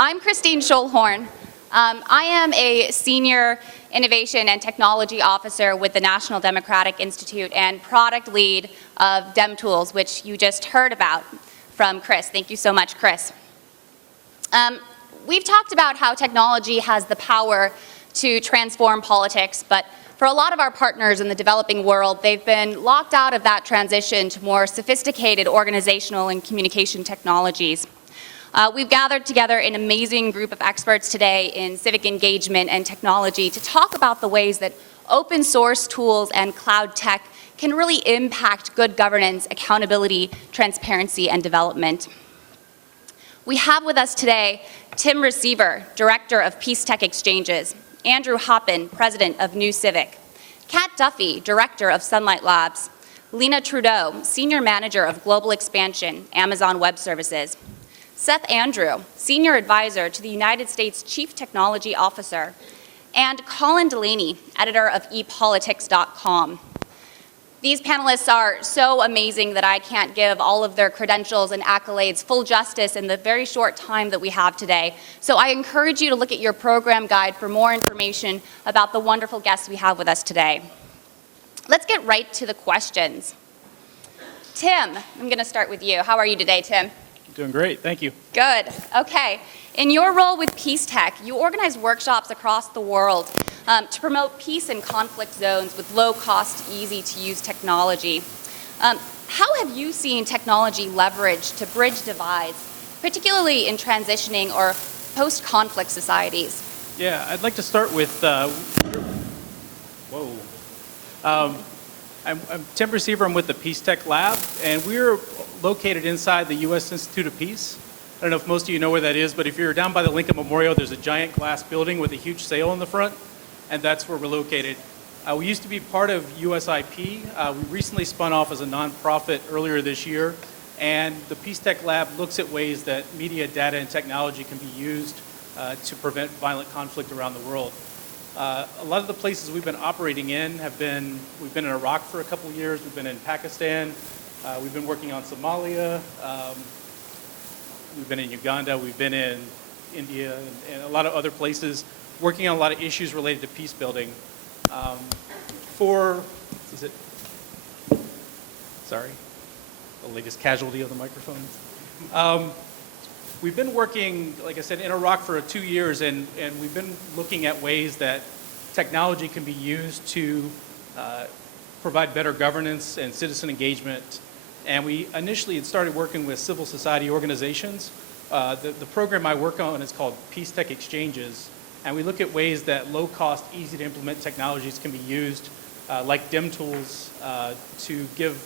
I'm Christine Schoellhorn. I am a Senior Innovation and Technology Officer with the National Democratic Institute and product lead of DemTools, which you just heard about from Chris. Thank you so much, Chris. We've talked about how technology has the power to transform politics, but for a lot of our partners in the developing world, they've been locked out of that transition to more sophisticated organizational and communication technologies. We've gathered together an amazing group of experts today in civic engagement and technology to talk about the ways that open source tools and cloud tech can really impact good governance, accountability, transparency, and development. We have with us today Tim Receiver, Director of Peace Tech Exchanges, Andrew Hoppin, President of New Civic, Kat Duffy, Director of Sunlight Labs, Lena Trudeau, Senior Manager of Global Expansion, Amazon Web Services, Seth Andrew, Senior Advisor to the United States Chief Technology Officer, and Colin Delaney, Editor of ePolitics.com. These panelists are so amazing that I can't give all of their credentials and accolades full justice in the very short time that we have today. So I encourage you to look at your program guide for more information about the wonderful guests we have with us today. Let's get right to the questions. Tim, I'm going to start with you. How are you today, Tim? Doing great, thank you. Good, okay. In your role with Peace Tech, you organize workshops across the world to promote peace in conflict zones with low-cost, easy-to-use technology. How have you seen technology leveraged to bridge divides, particularly in transitioning or post-conflict societies? Yeah, I'd like to start with, I'm Tim Receiver, I'm with the Peace Tech Lab, and we're located inside the U.S. Institute of Peace. I don't know if most of you know where that is, but if you're down by the Lincoln Memorial, there's a giant glass building with a huge sail in the front, and that's where we're located. We used to be part of USIP. We recently spun off as a nonprofit earlier this year, and the Peace Tech Lab looks at ways that media, data, and technology can be used to prevent violent conflict around the world. A lot of the places we've been operating in we've been in Iraq for a couple of years, we've been in Pakistan, we've been working on Somalia, we've been in Uganda, we've been in India, and a lot of other places, working on a lot of issues related to peace building. The latest casualty of the microphone. We've been working, like I said, in Iraq for 2 years, and we've been looking at ways that technology can be used to provide better governance and citizen engagement. And we initially had started working with civil society organizations. The program I work on is called Peace Tech Exchanges, and we look at ways that low-cost, easy-to-implement technologies can be used, like DemTools, to give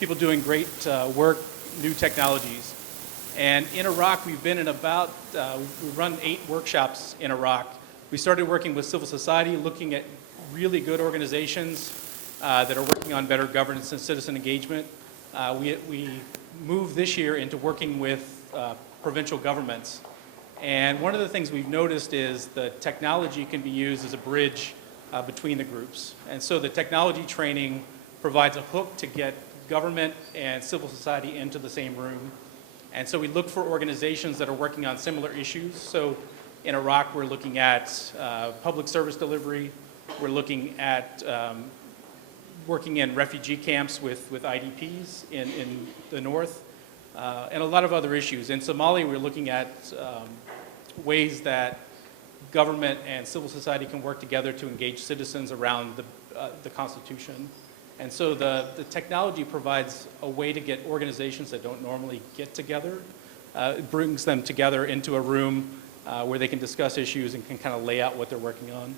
people doing great work new technologies. And in Iraq, we've been in we run 8 workshops in Iraq. We started working with civil society, looking at really good organizations that are working on better governance and citizen engagement. We moved this year into working with provincial governments. And one of the things we've noticed is the technology can be used as a bridge between the groups. And so the technology training provides a hook to get government and civil society into the same room. And so we look for organizations that are working on similar issues. So in Iraq, we're looking at public service delivery. We're looking at working in refugee camps with IDPs in the north, and a lot of other issues. In Somalia, we're looking at ways that government and civil society can work together to engage citizens around the Constitution. And so the technology provides a way to get organizations that don't normally get together. It brings them together into a room where they can discuss issues and can kind of lay out what they're working on.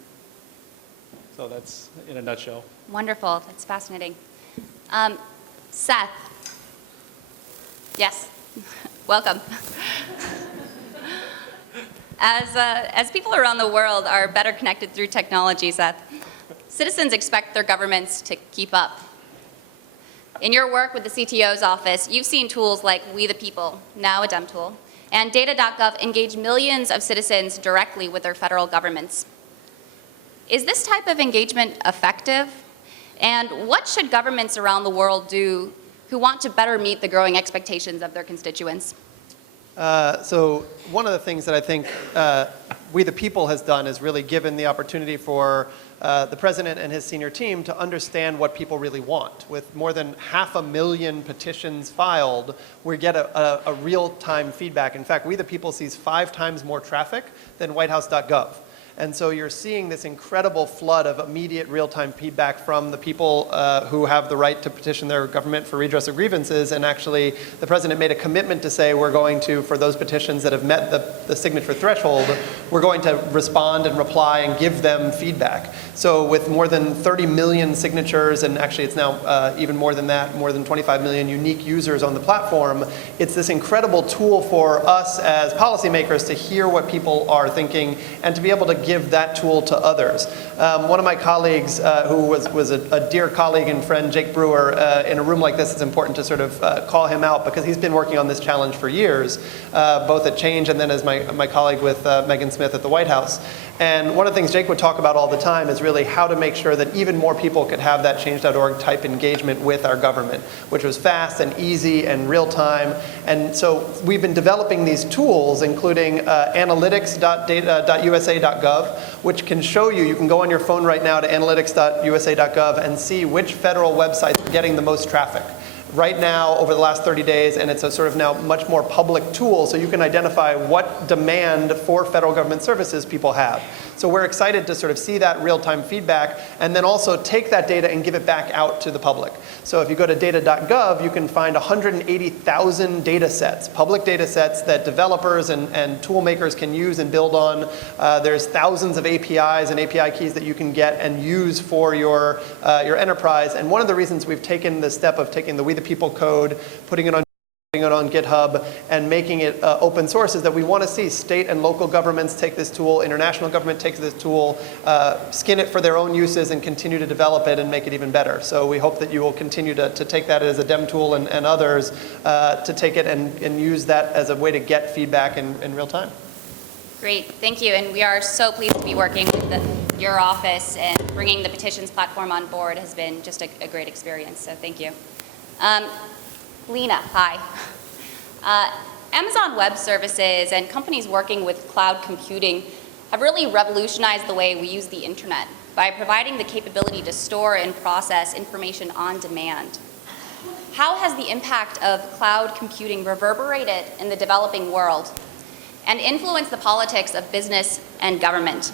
So that's in a nutshell. Wonderful, that's fascinating. Seth. Yes, welcome. As people around the world are better connected through technology, Seth, citizens expect their governments to keep up. In your work with the CTO's office, you've seen tools like We the People, now a DemTool, and Data.gov engage millions of citizens directly with their federal governments. Is this type of engagement effective? And what should governments around the world do who want to better meet the growing expectations of their constituents? So one of the things that I think We the People has done is really given the opportunity for the president and his senior team to understand what people really want. With more than 500,000 petitions filed, we get a real-time feedback. In fact, We the People sees 5 times more traffic than whitehouse.gov. And so you're seeing this incredible flood of immediate real-time feedback from the people who have the right to petition their government for redress of grievances. And actually, the president made a commitment to say we're going to, for those petitions that have met the signature threshold, we're going to respond and reply and give them feedback. So with more than 30 million signatures, and actually it's now even more than that, more than 25 million unique users on the platform, it's this incredible tool for us as policymakers to hear what people are thinking and to be able to give that tool to others. One of my colleagues, who was a dear colleague and friend, Jake Brewer, in a room like this, it's important to sort of call him out because he's been working on this challenge for years, both at Change and then as my colleague with Megan Smith at the White House. And one of the things Jake would talk about all the time is really how to make sure that even more people could have that change.org type engagement with our government, which was fast and easy and real time. And so we've been developing these tools, including analytics.usa.gov, which can show you, you can go on your phone right now to analytics.usa.gov and see which federal websites are getting the most traffic right now over the last 30 days, and it's a sort of now much more public tool, so you can identify what demand for federal government services people have. So we're excited to sort of see that real-time feedback, and then also take that data and give it back out to the public. So if you go to data.gov, you can find 180,000 data sets, public data sets that developers and tool makers can use and build on. There's thousands of APIs and API keys that you can get and use for your enterprise. And one of the reasons we've taken the step of taking the We the People code, putting it on GitHub, and making it open source is that we want to see state and local governments take this tool, international government takes this tool, skin it for their own uses, and continue to develop it and make it even better. So we hope that you will continue to take that as a DemTool and others to take it and use that as a way to get feedback in real time. Great, thank you. And we are so pleased to be working with your office, and bringing the petitions platform on board has been just a great experience, so thank you. Lena, hi. Amazon Web Services and companies working with cloud computing have really revolutionized the way we use the internet by providing the capability to store and process information on demand. How has the impact of cloud computing reverberated in the developing world and influenced the politics of business and government?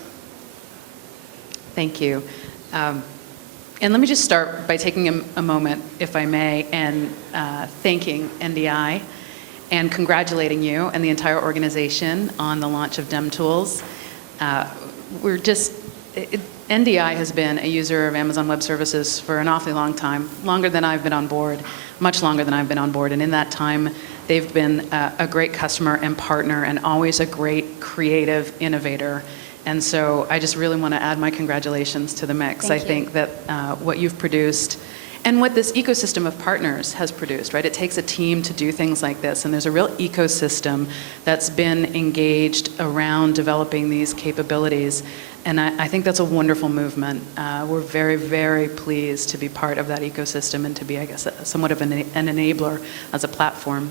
Thank you. And let me just start by taking a moment, if I may, and thanking NDI and congratulating you and the entire organization on the launch of DemTools. NDI has been a user of Amazon Web Services for an awfully long time, longer than I've been on board, much longer than I've been on board. And in that time, they've been a great customer and partner, and always a great creative innovator. And so I just really want to add my congratulations to the mix. I think that what you've produced and what this ecosystem of partners has produced, right? It takes a team to do things like this, and there's a real ecosystem that's been engaged around developing these capabilities. And I think that's a wonderful movement. We're very, very pleased to be part of that ecosystem and to be, I guess, somewhat of an enabler as a platform.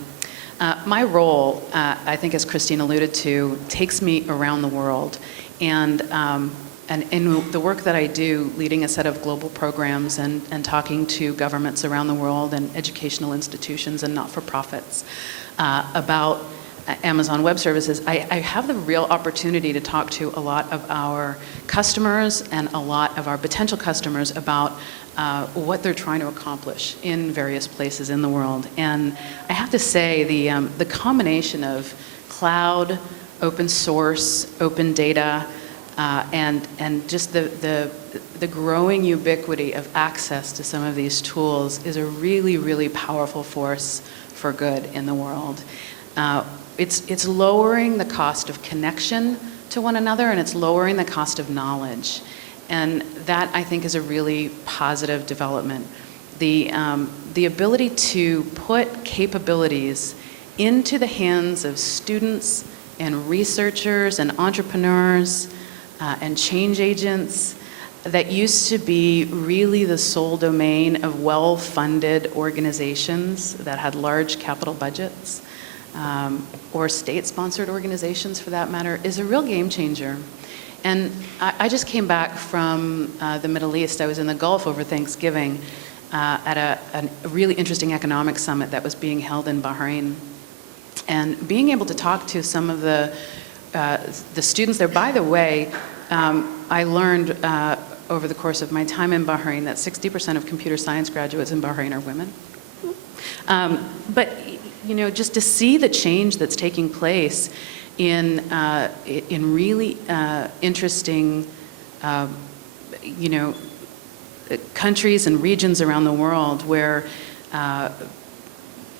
My role, I think, as Christine alluded to, takes me around the world. And in the work that I do, leading a set of global programs and talking to governments around the world and educational institutions and not-for-profits about Amazon Web Services, I have the real opportunity to talk to a lot of our customers and a lot of our potential customers about what they're trying to accomplish in various places in the world. And I have to say, the combination of cloud, open source, open data, and just the growing ubiquity of access to some of these tools is a really, really powerful force for good in the world. It's lowering the cost of connection to one another, and it's lowering the cost of knowledge. And that, I think, is a really positive development. The ability to put capabilities into the hands of students and researchers and entrepreneurs and change agents that used to be really the sole domain of well-funded organizations that had large capital budgets. or state-sponsored organizations for that matter, is a real game changer. And I just came back from the Middle East. I was in the Gulf over Thanksgiving at a really interesting economic summit that was being held in Bahrain. And being able to talk to some of the students there, by the way, I learned over the course of my time in Bahrain that 60% of computer science graduates in Bahrain are women. But you know, just to see the change that's taking place in really interesting, you know, countries and regions around the world where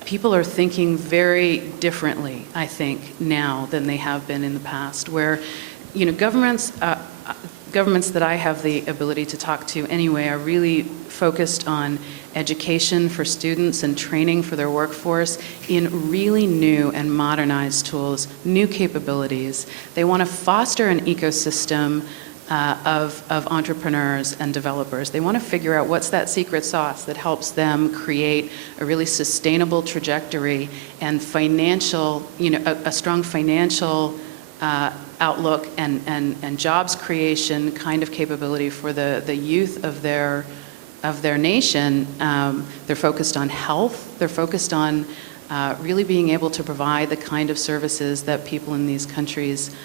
people are thinking very differently, I think, now than they have been in the past, where, you know, governments that I have the ability to talk to anyway are really focused on education for students and training for their workforce in really new and modernized tools, new capabilities. They want to foster an ecosystem of entrepreneurs and developers. They want to figure out what's that secret sauce that helps them create a really sustainable trajectory and financial, you know, a strong financial outlook and jobs creation kind of capability for the youth of their nation. They're focused on health. They're focused on really being able to provide the kind of services that people in these countries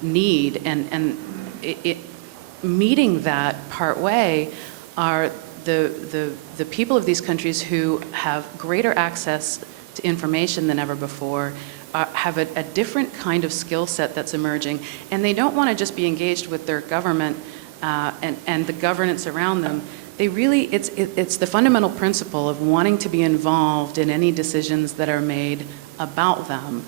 need. And meeting that part way are the people of these countries who have greater access to information than ever before, have a different kind of skill set that's emerging, and they don't want to just be engaged with their government and the governance around them. They really, it's the fundamental principle of wanting to be involved in any decisions that are made about them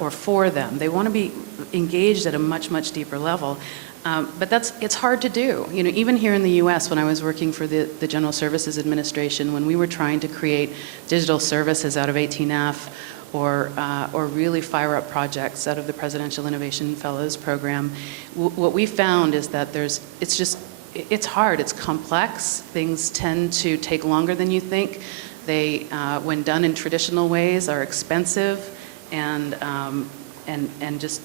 or for them. They want to be engaged at a much, much deeper level. But it's hard to do. You know, even here in the US, when I was working for the General Services Administration, when we were trying to create digital services out of 18F, or really fire up projects out of the Presidential Innovation Fellows Program, what we found is that it's hard, it's complex. Things tend to take longer than you think. They, when done in traditional ways, are expensive and just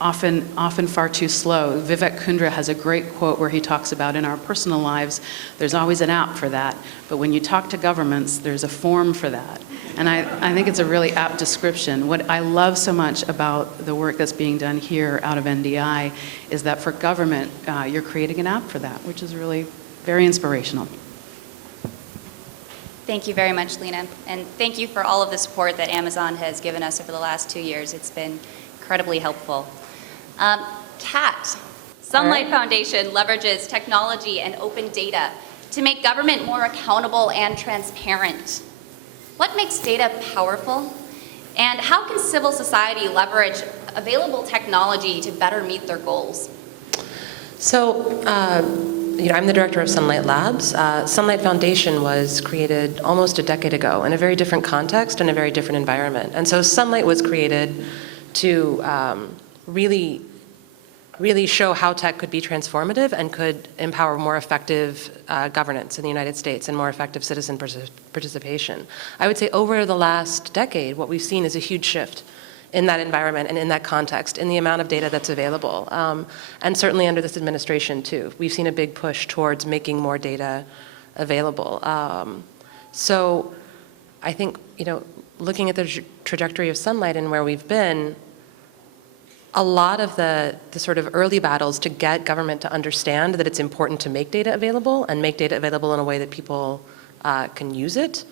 often far too slow. Vivek Kundra has a great quote where he talks about, in our personal lives, there's always an app for that, but when you talk to governments, there's a form for that. And I think it's a really apt description. What I love so much about the work that's being done here out of NDI is that for government, you're creating an app for that, which is really very inspirational. Thank you very much, Lena. And thank you for all of the support that Amazon has given us over the last 2 years. It's been incredibly helpful. Kat, Sunlight Foundation leverages technology and open data to make government more accountable and transparent. What makes data powerful? And how can civil society leverage available technology to better meet their goals? So, you know, I'm the director of Sunlight Labs. Sunlight Foundation was created almost a decade ago in a very different context and a very different environment. And so Sunlight was created to really show how tech could be transformative and could empower more effective governance in the United States and more effective citizen participation. I would say over the last decade, what we've seen is a huge shift in that environment and in that context, in the amount of data that's available. And certainly under this administration too. We've seen a big push towards making more data available. So I think, you know, looking at the trajectory of Sunlight and where we've been, a lot of the sort of early battles to get government to understand that it's important to make data available and make data available in a way that people can use it,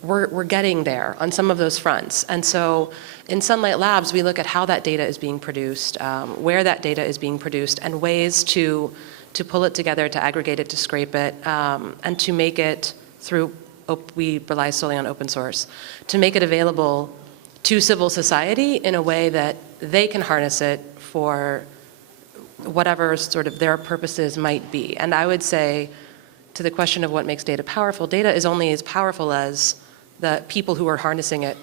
we're getting there on some of those fronts. And so in Sunlight Labs, we look at how that data is being produced, where that data is being produced, and ways to pull it together, to aggregate it, to scrape it, and to make it through, we rely solely on open source, to make it available to civil society in a way that they can harness it for whatever sort of their purposes might be. And I would say, to the question of what makes data powerful, data is only as powerful as the people who are harnessing it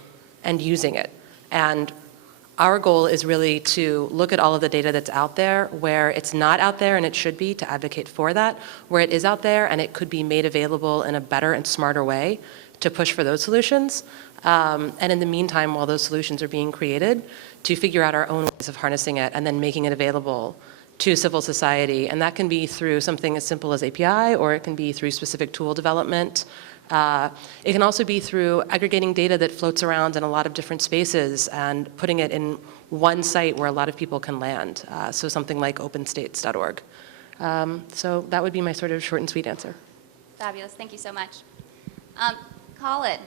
and using it. And our goal is really to look at all of the data that's out there, where it's not out there and it should be, to advocate for that, where it is out there and it could be made available in a better and smarter way, to push for those solutions. And in the meantime, while those solutions are being created, to figure out our own ways of harnessing it and then making it available to civil society. And that can be through something as simple as API, or it can be through specific tool development. It can also be through aggregating data that floats around in a lot of different spaces and putting it in one site where a lot of people can land. So something like openstates.org. So that would be my sort of short and sweet answer. Fabulous. Thank you so much. Colin.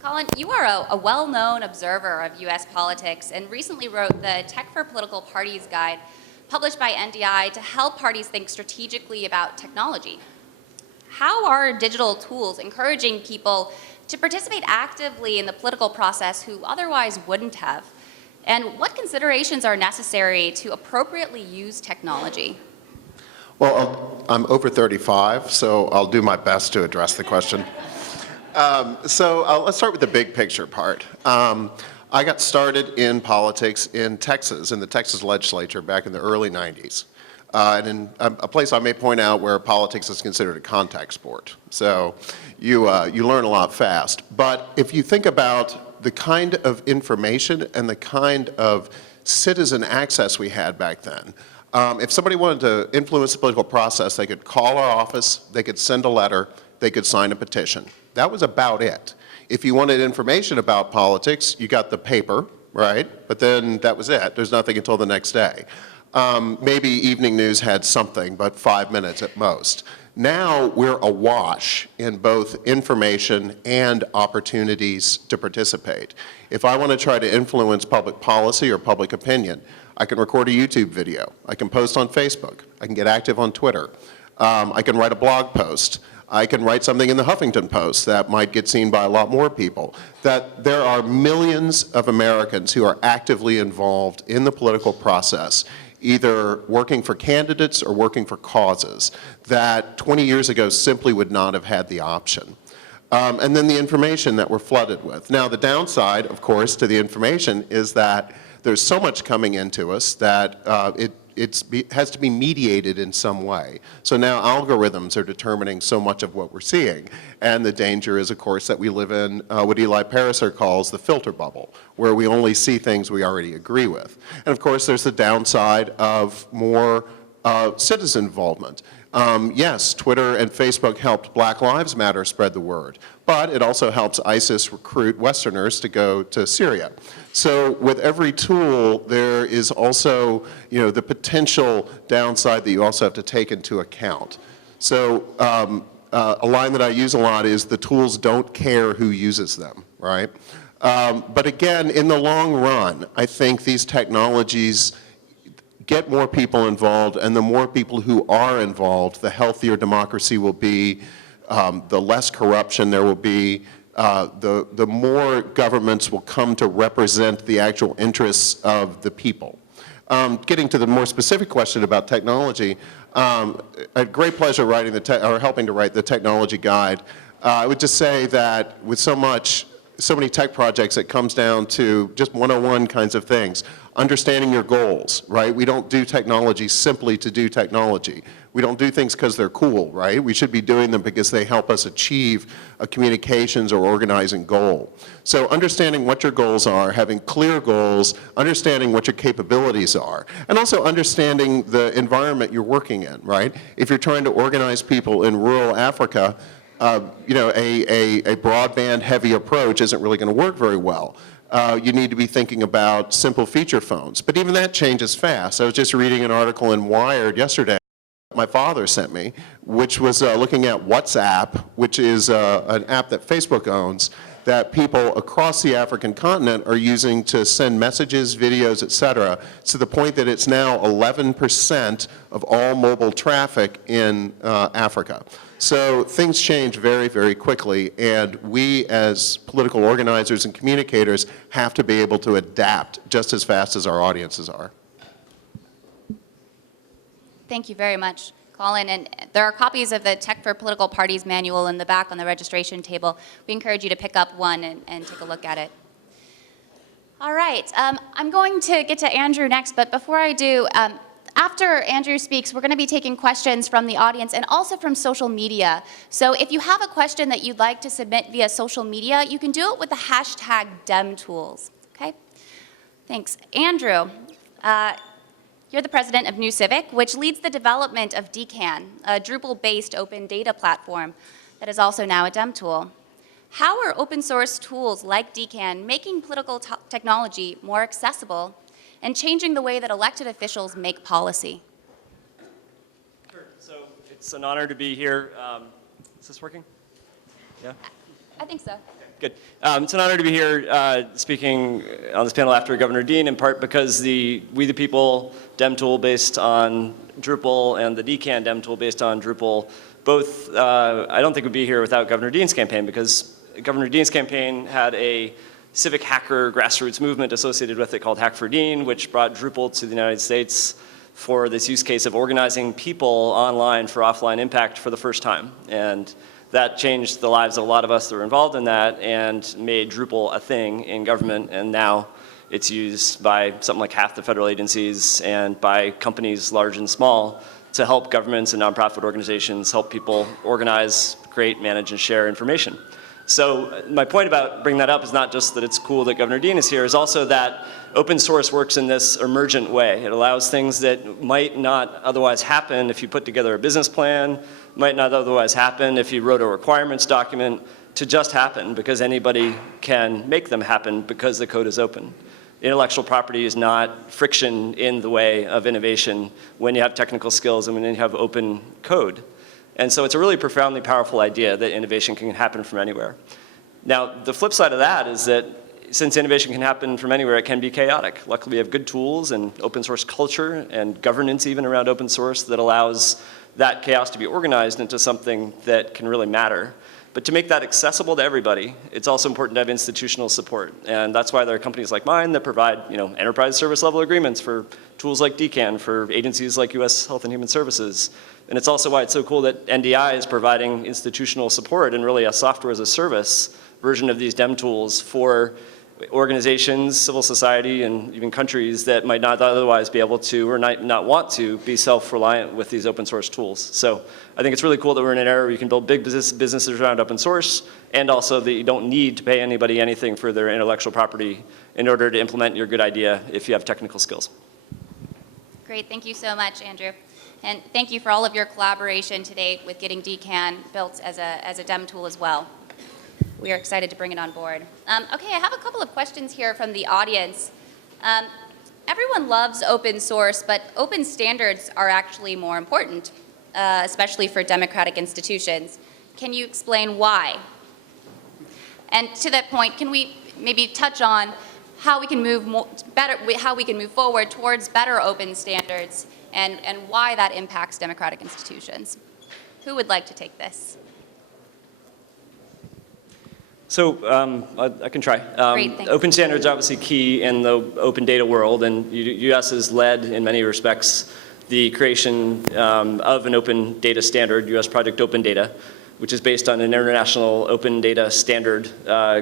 Colin, you are a well-known observer of U.S. politics and recently wrote the Tech for Political Parties Guide, published by NDI, to help parties think strategically about technology. How are digital tools encouraging people to participate actively in the political process who otherwise wouldn't have? And what considerations are necessary to appropriately use technology? Well, I'm over 35, so I'll do my best to address the question. Let's start with the big picture part. I got started in politics in Texas, in the Texas legislature back in the early 90s. And in a place I may point out where politics is considered a contact sport. So you learn a lot fast. But if you think about the kind of information and the kind of citizen access we had back then, if somebody wanted to influence the political process, they could call our office, they could send a letter, they could sign a petition. That was about it. If you wanted information about politics, you got the paper, right? But then that was it. There's nothing until the next day. Maybe evening news had something, but 5 minutes at most. Now we're awash in both information and opportunities to participate. If I want to try to influence public policy or public opinion, I can record a YouTube video. I can post on Facebook. I can get active on Twitter. I can write a blog post. I can write something in the Huffington Post that might get seen by a lot more people. That there are millions of Americans who are actively involved in the political process, either working for candidates or working for causes that 20 years ago simply would not have had the option. And then the information that we're flooded with. Now the downside, of course, to the information is that there's so much coming into us that it has to be mediated in some way. So now algorithms are determining so much of what we're seeing. And the danger is, of course, that we live in what Eli Pariser calls the filter bubble, where we only see things we already agree with. And of course, there's the downside of more citizen involvement. Yes, Twitter and Facebook helped Black Lives Matter spread the word, but it also helps ISIS recruit Westerners to go to Syria. So with every tool, there is also, the potential downside that you also have to take into account. So a line that I use a lot is the tools don't care who uses them, right? But again, in the long run, I think these technologies get more people involved, and the more people who are involved, the healthier democracy will be, the less corruption there will be, the more governments will come to represent the actual interests of the people. Getting to the more specific question about technology, I had great pleasure writing helping to write the technology guide. I would just say that with so many tech projects, it comes down to just 101 kinds of things. Understanding your goals, right? We don't do technology simply to do technology. We don't do things because they're cool, right? We should be doing them because they help us achieve a communications or organizing goal. So understanding what your goals are, having clear goals, understanding what your capabilities are, and also understanding the environment you're working in, right? If you're trying to organize people in rural Africa, a broadband-heavy approach isn't really going to work very well. You need to be thinking about simple feature phones. But even that changes fast. I was just reading an article in Wired yesterday my father sent me, which was looking at WhatsApp, which is an app that Facebook owns, that people across the African continent are using to send messages, videos, et cetera, to the point that it's now 11% of all mobile traffic in Africa. So things change very, very quickly, and we as political organizers and communicators have to be able to adapt just as fast as our audiences are. Thank you very much, Colin. And there are copies of the Tech for Political Parties manual in the back on the registration table. We encourage you to pick up one and take a look at it. All right, I'm going to get to Andrew next, but before I do, After Andrew speaks, we're going to be taking questions from the audience and also from social media. So if you have a question that you'd like to submit via social media, you can do it with the hashtag DemTools. Okay? Thanks. Andrew, you're the president of New Civic, which leads the development of DCAN, a Drupal-based open data platform that is also now a DemTool. How are open source tools like DCAN making political technology more accessible and changing the way that elected officials make policy? Sure. So it's an honor to be here. Is this working? Yeah? I think so. Good. It's an honor to be here speaking on this panel after Governor Dean, in part because the We the People DemTool based on Drupal and the DCAN DemTool based on Drupal both, I don't think would be here without Governor Dean's campaign, because Governor Dean's campaign had a civic hacker grassroots movement associated with it called Hack for Dean, which brought Drupal to the United States for this use case of organizing people online for offline impact for the first time. And that changed the lives of a lot of us that were involved in that and made Drupal a thing in government, and now it's used by something like half the federal agencies and by companies large and small to help governments and nonprofit organizations help people organize, create, manage, and share information. So my point about bringing that up is not just that it's cool that Governor Dean is here, is also that open source works in this emergent way. It allows things that might not otherwise happen if you put together a business plan, might not otherwise happen if you wrote a requirements document, to just happen because anybody can make them happen because the code is open. Intellectual property is not friction in the way of innovation when you have technical skills and when you have open code. And so it's a really profoundly powerful idea that innovation can happen from anywhere. Now, the flip side of that is that since innovation can happen from anywhere, it can be chaotic. Luckily, we have good tools and open source culture and governance even around open source that allows that chaos to be organized into something that can really matter. But to make that accessible to everybody, it's also important to have institutional support. And that's why there are companies like mine that provide, enterprise service level agreements for tools like DCAN, for agencies like US Health and Human Services. And it's also why it's so cool that NDI is providing institutional support and really a software as a service version of these DemTools for organizations, civil society, and even countries that might not otherwise be able to or not want to be self-reliant with these open source tools. So I think it's really cool that we're in an era where you can build big businesses around open source, and also that you don't need to pay anybody anything for their intellectual property in order to implement your good idea if you have technical skills. Great, thank you so much, Andrew. And thank you for all of your collaboration today with getting DCAN built as a DemTool as well. We are excited to bring it on board. Okay, I have a couple of questions here from the audience. Everyone loves open source, but open standards are actually more important, especially for democratic institutions. Can you explain why? And to that point, can we maybe touch on how we can move forward towards better open standards and why that impacts democratic institutions? Who would like to take this? So I can try. Great, thanks. Open standards are obviously key in the open data world, and US has led in many respects the creation of an open data standard, US Project Open Data, which is based on an international open data standard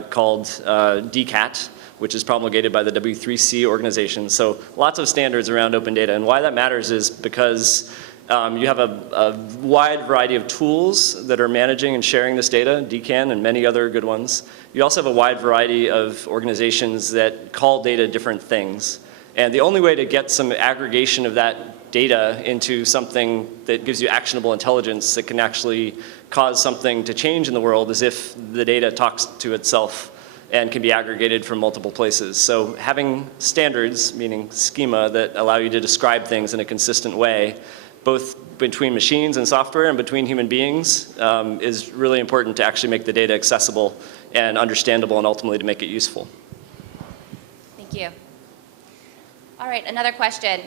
called DCAT, which is promulgated by the W3C organization. So lots of standards around open data, and why that matters is because you have a wide variety of tools that are managing and sharing this data, DCAN and many other good ones. You also have a wide variety of organizations that call data different things. And the only way to get some aggregation of that data into something that gives you actionable intelligence that can actually cause something to change in the world is if the data talks to itself and can be aggregated from multiple places. So having standards, meaning schema, that allow you to describe things in a consistent way, both between machines and software and between human beings, is really important to actually make the data accessible and understandable and ultimately to make it useful. Thank you. All right, another question.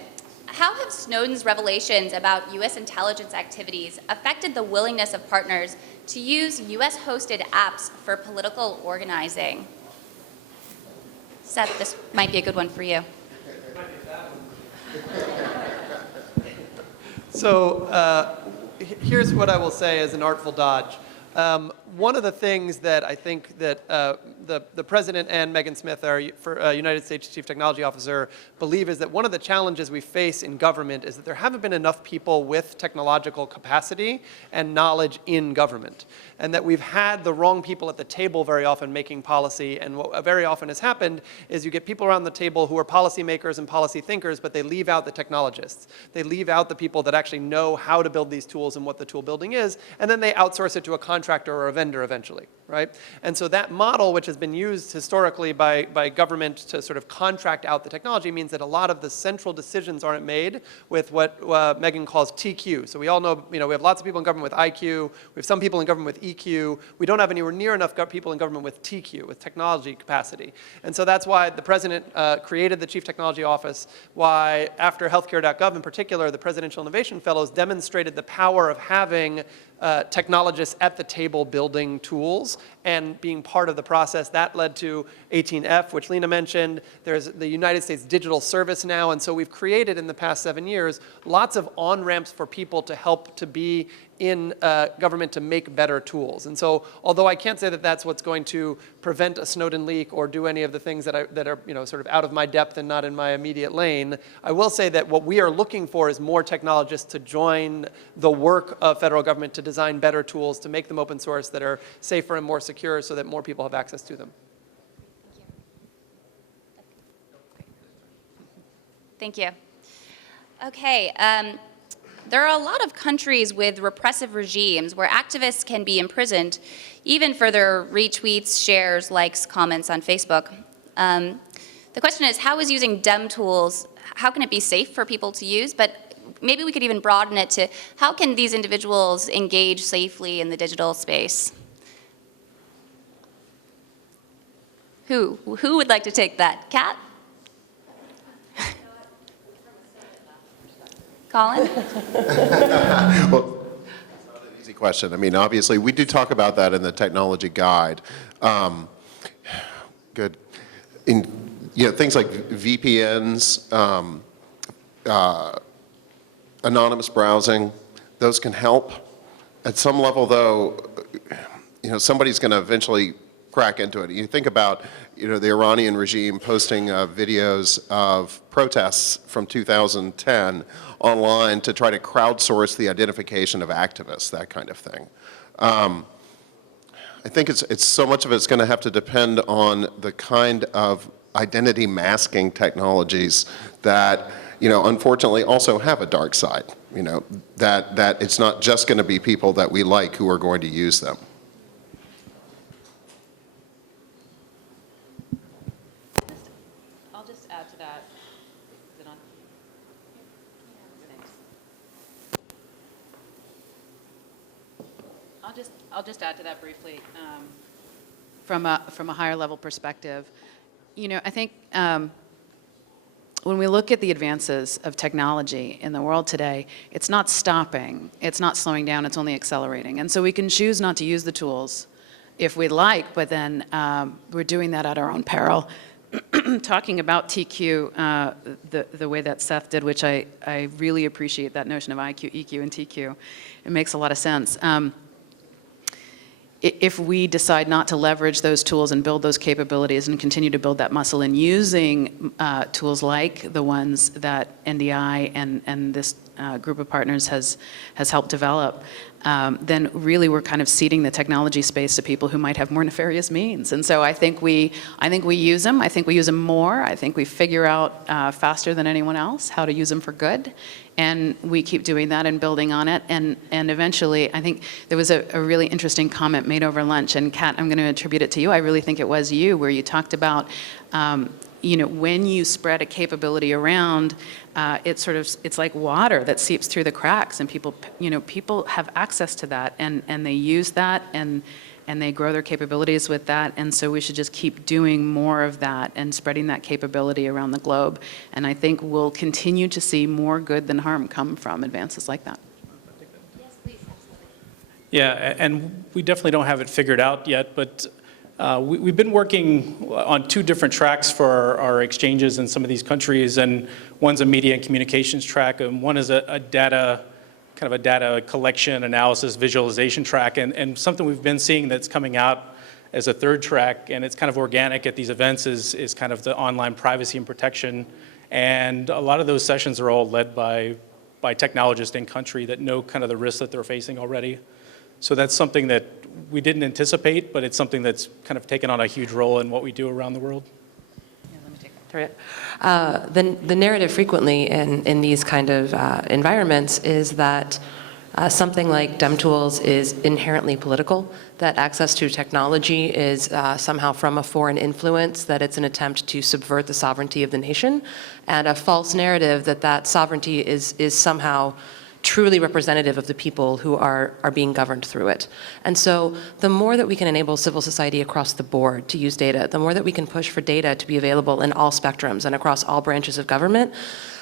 How have Snowden's revelations about US intelligence activities affected the willingness of partners to use US-hosted apps for political organizing? Seth, this might be a good one for you. So here's what I will say as an artful dodge. One of the things that I think that the president and Megan Smith, our United States Chief Technology Officer, believe is that one of the challenges we face in government is that there haven't been enough people with technological capacity and knowledge in government, and that we've had the wrong people at the table very often making policy. And what very often has happened is you get people around the table who are policymakers and policy thinkers, but they leave out the technologists. They leave out the people that actually know how to build these tools and what the tool building is, and then they outsource it to a contractor or a vendor eventually, right? And so that model, which has been used historically by government to sort of contract out the technology, means that a lot of the central decisions aren't made with what Megan calls TQ. So we all know, we have lots of people in government with IQ, we have some people in government with EQ, we don't have anywhere near enough people in government with TQ, with technology capacity. And so that's why the president created the Chief Technology Office, why after healthcare.gov in particular, the Presidential Innovation Fellows demonstrated the power of having technologists at the table building tools and being part of the process. That led to 18F, which Lena mentioned. There's the United States Digital Service now, and so we've created in the past 7 years lots of on-ramps for people to help to be in government to make better tools. And so although I can't say that that's what's going to prevent a Snowden leak or do any of the things that are sort of out of my depth and not in my immediate lane, I will say that what we are looking for is more technologists to join the work of federal government to design better tools, to make them open source that are safer and more secure so that more people have access to them. Thank you. Okay. There are a lot of countries with repressive regimes where activists can be imprisoned, even for their retweets, shares, likes, comments on Facebook. The question is, how is using DemTools, how can it be safe for people to use? But maybe we could even broaden it to, how can these individuals engage safely in the digital space? Who would like to take that? Kat? Colin? Well, it's not an easy question. I mean, obviously, we do talk about that in the technology guide. Good. Things like VPNs, anonymous browsing, those can help. At some level, though, somebody's going to eventually crack into it. You think about, the Iranian regime posting videos of protests from 2010 online to try to crowdsource the identification of activists, that kind of thing. I think it's so much of it's going to have to depend on the kind of identity masking technologies that, unfortunately also have a dark side. That it's not just going to be people that we like who are going to use them. I'll just add to that. Is it on? Thanks. I'll just add to that briefly. From a higher level perspective, I think when we look at the advances of technology in the world today, it's not stopping, it's not slowing down, it's only accelerating. And so we can choose not to use the tools if we'd like, but then we're doing that at our own peril. Talking about TQ the way that Seth did, which I really appreciate that notion of IQ, EQ, and TQ. It makes a lot of sense. If we decide not to leverage those tools and build those capabilities and continue to build that muscle in using tools like the ones that NDI and this group of partners has helped develop, then really we're kind of ceding the technology space to people who might have more nefarious means. And so I think we use them. I think we use them more. I think we figure out faster than anyone else how to use them for good. And we keep doing that and building on it. And eventually, I think there was a really interesting comment made over lunch. And Kat, I'm going to attribute it to you. I really think it was you, where you talked about, when you spread a capability around, it's like water that seeps through the cracks, and people have access to that, and they use that, and they grow their capabilities with that. And so we should just keep doing more of that and spreading that capability around the globe. And I think we'll continue to see more good than harm come from advances like that. Yes, please. Yeah, and we definitely don't have it figured out yet, but we've been working on two different tracks for our exchanges in some of these countries, and one's a media and communications track, and one is a data collection, analysis, visualization track, and something we've been seeing that's coming out as a third track, and it's kind of organic at these events, is kind of the online privacy and protection. And a lot of those sessions are all led by technologists in country that know kind of the risks that they're facing already. So that's something that we didn't anticipate, but it's something that's kind of taken on a huge role in what we do around the world. The narrative frequently in these kind of environments is that something like DemTools is inherently political, that access to technology is somehow from a foreign influence, that it's an attempt to subvert the sovereignty of the nation, and a false narrative that that sovereignty is somehow truly representative of the people who are being governed through it. And so the more that we can enable civil society across the board to use data, the more that we can push for data to be available in all spectrums and across all branches of government,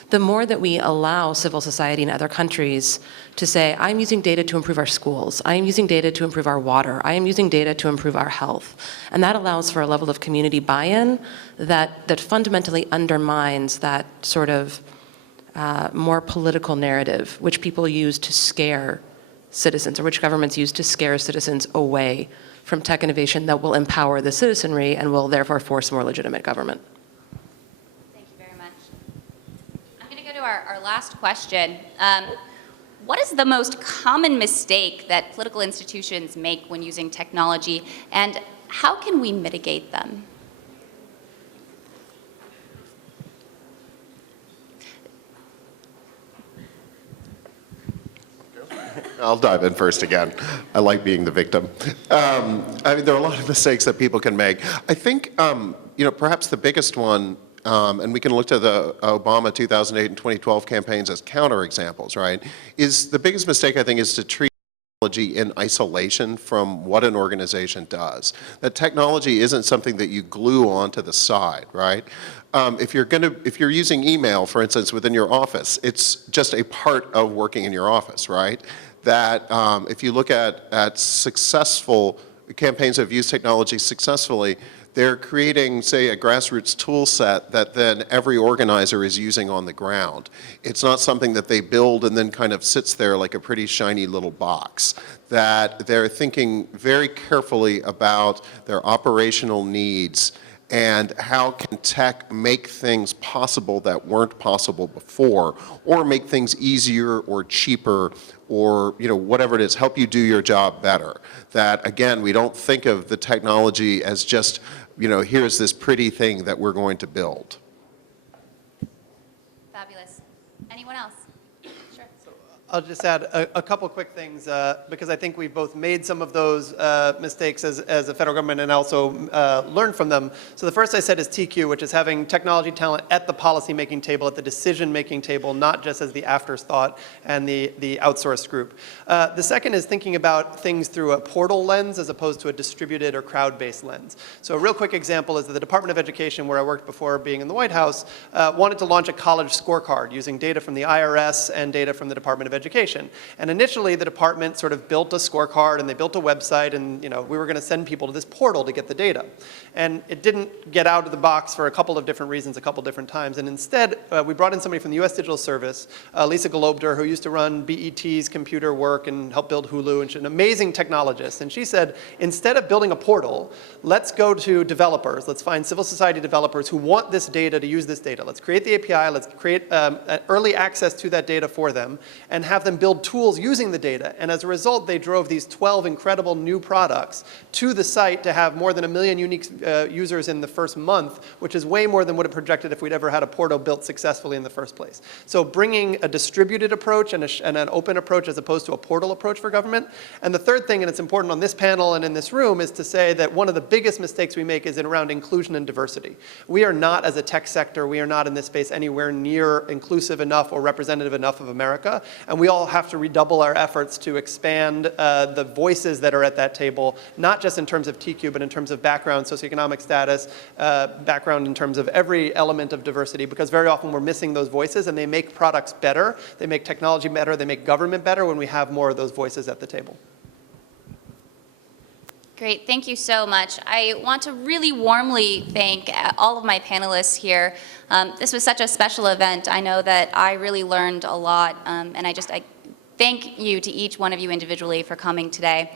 the more that we allow civil society in other countries to say, I'm using data to improve our schools, I am using data to improve our water, I am using data to improve our health. And that allows for a level of community buy-in that fundamentally undermines that sort of more political narrative, which people use to scare citizens, or which governments use to scare citizens away from tech innovation that will empower the citizenry and will therefore force more legitimate government. Thank you very much. I'm going to go to our last question. What is the most common mistake that political institutions make when using technology, and how can we mitigate them? I'll dive in first again. I like being the victim. I mean, there are a lot of mistakes that people can make. I think, perhaps the biggest one, and we can look to the Obama 2008 and 2012 campaigns as counterexamples, right, is the biggest mistake, I think, is to treat technology in isolation from what an organization does. That technology isn't something that you glue onto the side, right? If you're using email, for instance, within your office, it's just a part of working in your office, right? That if you look at successful campaigns that have used technology successfully, they're creating, say, a grassroots tool set that then every organizer is using on the ground. It's not something that they build and then kind of sits there like a pretty shiny little box. That they're thinking very carefully about their operational needs and how can tech make things possible that weren't possible before, or make things easier or cheaper, or whatever it is, help you do your job better. That, again, we don't think of the technology as just, here's this pretty thing that we're going to build. Fabulous. Anyone else? Sure. I'll just add a couple quick things because I think we've both made some of those mistakes as a federal government and also learned from them. So the first I said is TQ, which is having technology talent at the policy-making table, at the decision-making table, not just as the afterthought and the outsourced group. The second is thinking about things through a portal lens as opposed to a distributed or crowd-based lens. So a real quick example is that the Department of Education, where I worked before being in the White House, wanted to launch a college scorecard using data from the IRS and data from the Department of Education. And initially, the department sort of built a scorecard and they built a website, and we were going to send people to this portal to get the data. And it didn't get out of the box for a couple of different reasons, a couple different times. And instead, we brought in somebody from the U.S. Digital Service, Lisa Golobder, who used to run BET's computer work and help build Hulu, and she's an amazing technologist. And she said, instead of building a portal, let's go to developers. Let's find civil society developers who want this data to use this data. Let's create the API. Let's create early access to that data for them and have them build tools using the data. And as a result, they drove these 12 incredible new products to the site to have more than 1 million unique users in the first month, which is way more than would have projected if we'd ever had a portal built successfully in the first place. So bringing a distributed approach and an open approach as opposed to a portal approach for government. And the third thing, and it's important on this panel and in this room, is to say that one of the biggest mistakes we make is around inclusion and diversity. We are not, as a tech sector, we are not in this space anywhere near inclusive enough or representative enough of America. And we all have to redouble our efforts to expand the voices that are at that table, not just in terms of TQ, but in terms of background, socioeconomic status, background in terms of every element of diversity, because very often we're missing those voices, and they make products better, they make technology better, they make government better when we have more of those voices at the table. Great, thank you so much. I want to really warmly thank all of my panelists here. This was such a special event. I know that I really learned a lot, and I thank you to each one of you individually for coming today.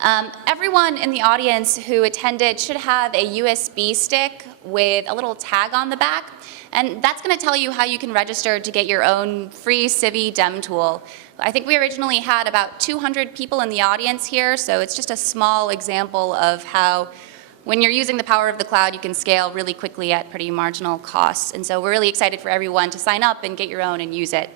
Everyone in the audience who attended should have a USB stick with a little tag on the back, and that's going to tell you how you can register to get your own free Civi Dem tool. I think we originally had about 200 people in the audience here, so it's just a small example of how when you're using the power of the cloud, you can scale really quickly at pretty marginal costs. And so we're really excited for everyone to sign up and get your own and use it.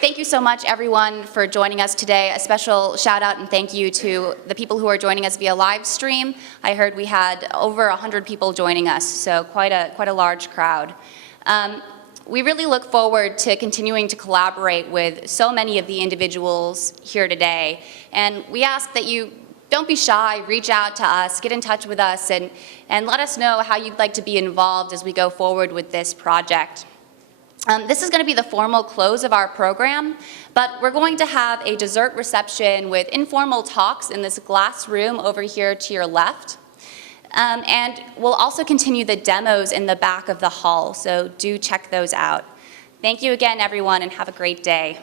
Thank you so much, everyone, for joining us today. A special shout out and thank you to the people who are joining us via live stream. I heard we had over 100 people joining us, so quite a large crowd. We really look forward to continuing to collaborate with so many of the individuals here today. And we ask that you don't be shy, reach out to us, get in touch with us, and let us know how you'd like to be involved as we go forward with this project. This is going to be the formal close of our program, but we're going to have a dessert reception with informal talks in this glass room over here to your left. And we'll also continue the demos in the back of the hall, so do check those out. Thank you again, everyone, and have a great day.